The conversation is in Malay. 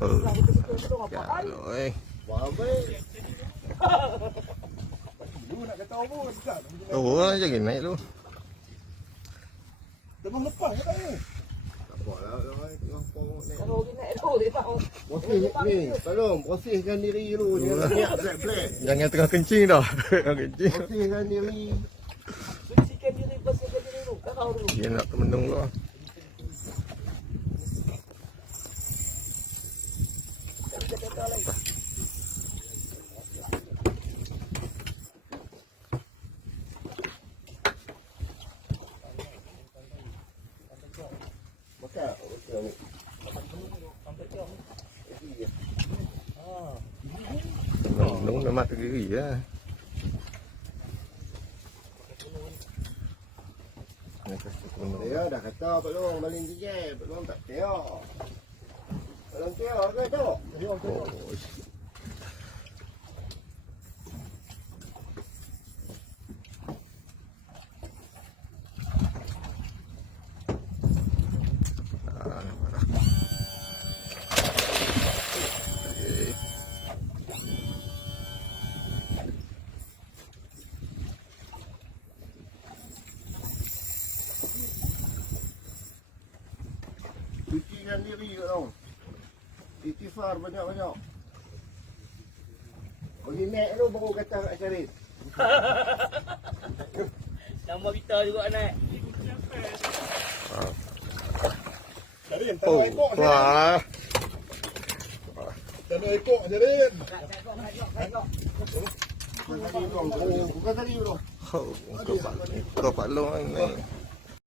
Dạ rồi. Ủa chứ gì này luôn. Bersihkan diri dulu. Jangan tengah kencing dah. Kencing. Bersihkan diri. Dia nak temenung lah. Đúng là mặt cái gì á. Dia dah kata belum balik je, belum tak teo. Belum teo ke tu? Cucikan diri ke tau. Istighfar banyak-banyak. Bagi nek tu baru kata kat Syarif. Nama kita juga nak. Oh, wah. Tanda ekor Syarif. Bukan tadi bro. Kau Pak Long ni.